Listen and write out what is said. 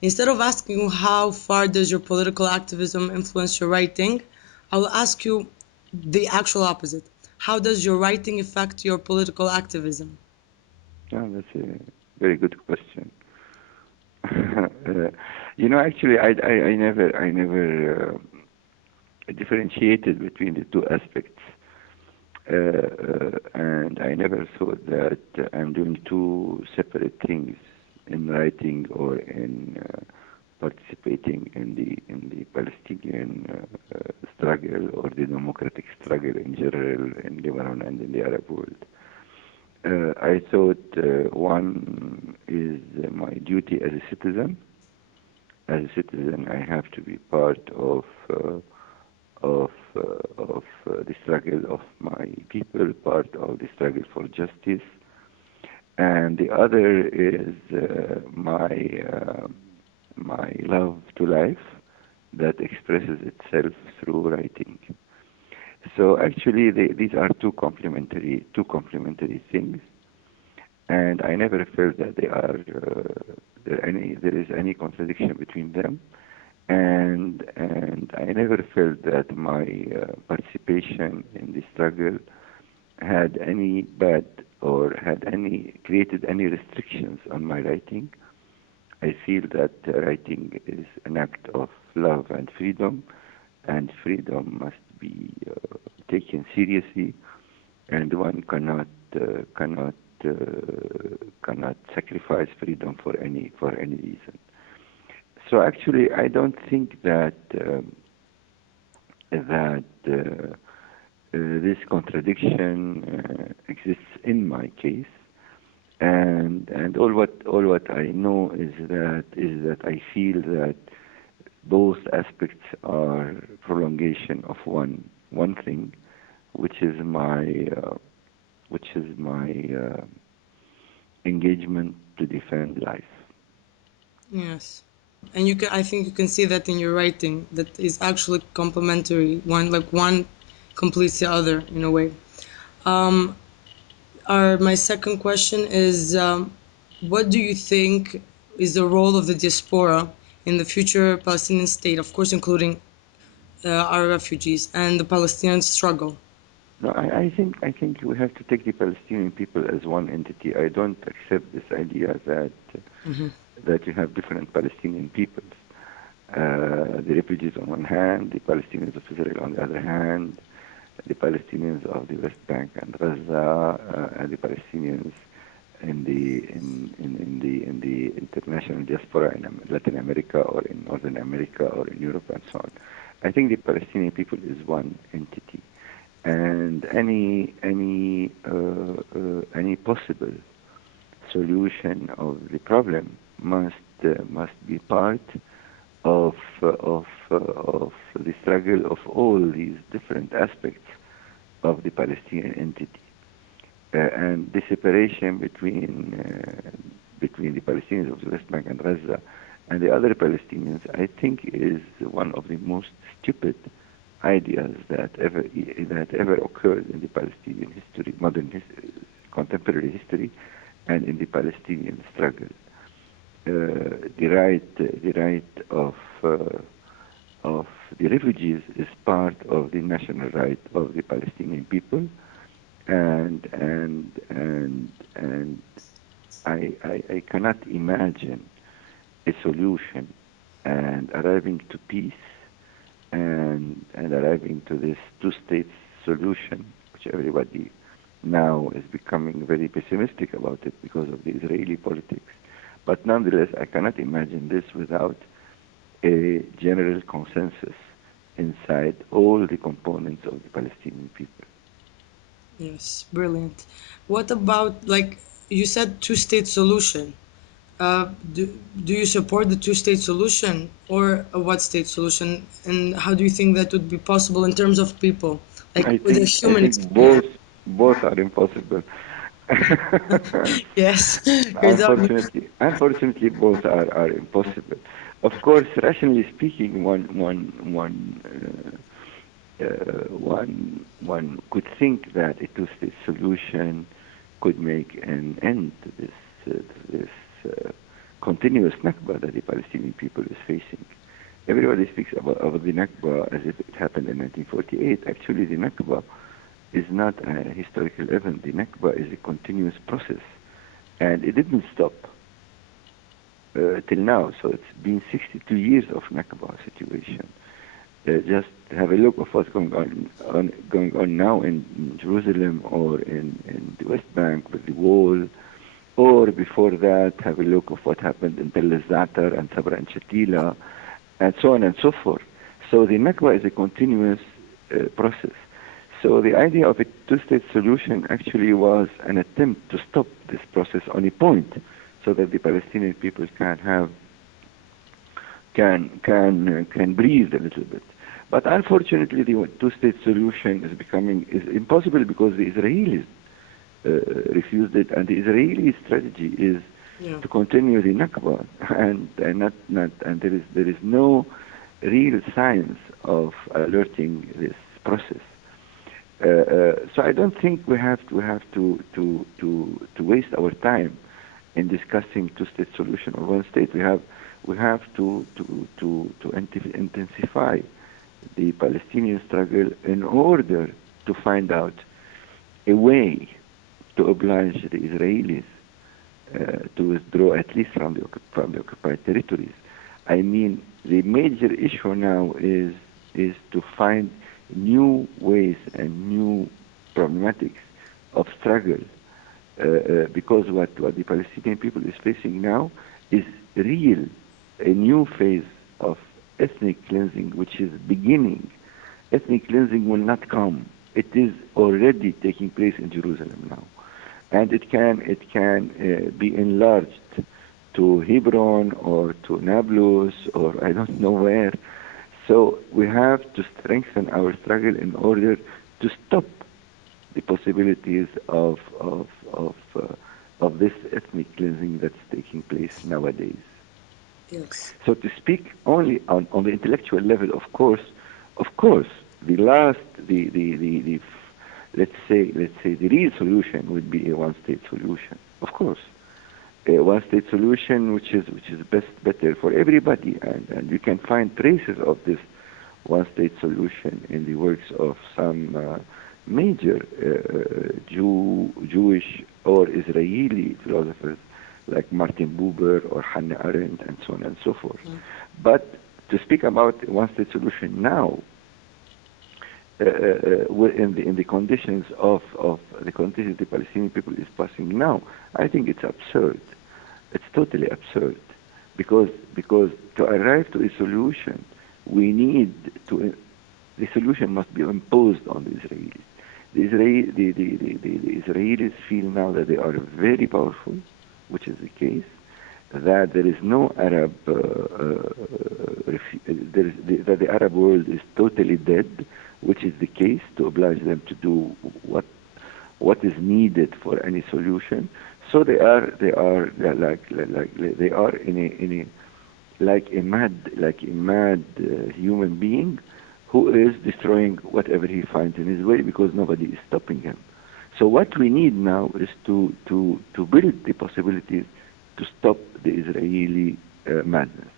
Instead of asking you how far does your political activism influence your writing, I will ask you the actual opposite. How does your writing affect your political activism? Yeah, that's a very good question. Actually, I never differentiated between the two aspects, and I never thought that I'm doing two separate things in writing or in participating in the Palestinian struggle or the democratic struggle in general in Lebanon and in the Arab world. I thought one is my duty as a citizen. As a citizen, I have to be part of the struggle of my people, part of the struggle for justice, and the other is my love to life that expresses itself through writing. So actually, these are two complementary things, and I never felt that there is any contradiction between them, and I never felt that my participation in the struggle had any bad or had any created any restrictions on my writing. I feel that writing is an act of love and freedom must be taken seriously, and one uh, cannot sacrifice freedom for any reason. So actually, I don't think that this contradiction exists in my case, and all what I know is that I feel that both aspects are prolongation of one thing, which is my engagement to defend life. Yes. And I think you can see that in your writing, that is actually complementary. One completes the other in a way. Um, my second question is, what do you think is the role of the diaspora in the future Palestinian state, of course, including our refugees and the Palestinian struggle? No, I think we have to take the Palestinian people as one entity. I don't accept this idea Hmm. that you have different Palestinian peoples. The refugees on one hand, the Palestinians of Israel on the other hand, the Palestinians of the West Bank and Gaza, and the Palestinians in the international diaspora in Latin America or in Northern America or in Europe and so on. I think the Palestinian people is one entity, and any possible solution of the problem must be part of the struggle of all these different aspects of the Palestinian entity. And the separation between the Palestinians of the West Bank and Gaza and the other Palestinians, I think, is one of the most stupid ideas that ever occurred in the Palestinian history, contemporary history, and in the Palestinian struggle. The right of the refugees is part of the national right of the Palestinian people, and I cannot imagine a solution and arriving to peace and arriving to this two-state solution, which everybody now is becoming very pessimistic about it because of the Israeli politics. But nonetheless, I cannot imagine this without a general consensus inside all the components of the Palestinian people. Yes, brilliant. What about, like you said, two-state solution? Do you support the two-state solution or a what-state solution? And how do you think that would be possible in terms of people, like I with a think I human think experience? both are impossible. Yes, you're done. Unfortunately, both are impossible. Of course, rationally speaking, one could think that a two-state solution could make an end to this continuous Nakba that the Palestinian people is facing. Everybody speaks about the Nakba as if it happened in 1948. Actually, the Nakba is not a historical event. The Nakba is a continuous process, and it didn't stop till now. So it's been 62 years of Nakba situation. Just have a look of what's going on now in Jerusalem or in the West Bank with the wall, or before that, have a look of what happened in Tel Zatar and Sabra and Shatila, and so on and so forth. So the Nakba is a continuous process. So the idea of a two-state solution actually was an attempt to stop this process on a point, so that the Palestinian people can breathe a little bit. But unfortunately, the two-state solution is impossible because the Israelis refused it, and the Israeli strategy is to continue the Nakba, and there is no real signs of alerting this process. So I don't think we have to waste our time in discussing two-state solution or one state. We have to intensify the Palestinian struggle in order to find out a way to oblige the Israelis to withdraw at least from the occupied territories. I mean, the major issue now is to find new ways and new problematics of struggle, because what the Palestinian people is facing now is a new phase of ethnic cleansing, which is beginning. Ethnic cleansing will not come. It is already taking place in Jerusalem now, and it can be enlarged to Hebron or to Nablus or I don't know where. So we have to strengthen our struggle in order to stop the possibilities of this ethnic cleansing that's taking place nowadays. Yes. So to speak only on the intellectual level, of course, let's say the real solution would be a one-state solution. Of course, a one-state solution which is better for everybody, and you can find traces of this one-state solution in the works of some major Jewish or Israeli philosophers like Martin Buber or Hannah Arendt and so on and so forth. But to speak about one-state solution now, in the conditions of the conditions the Palestinian people is passing now, I think it's absurd. It's totally absurd, because to arrive to a solution, the solution must be imposed on the Israelis. The Israelis feel now that they are very powerful, which is the case, that there is no Arab, that the Arab world is totally dead, which is the case, to oblige them to do what is needed for any solution. So they are like a mad human being who is destroying whatever he finds in his way because nobody is stopping him. So what we need now is to build the possibilities to stop the Israeli madness.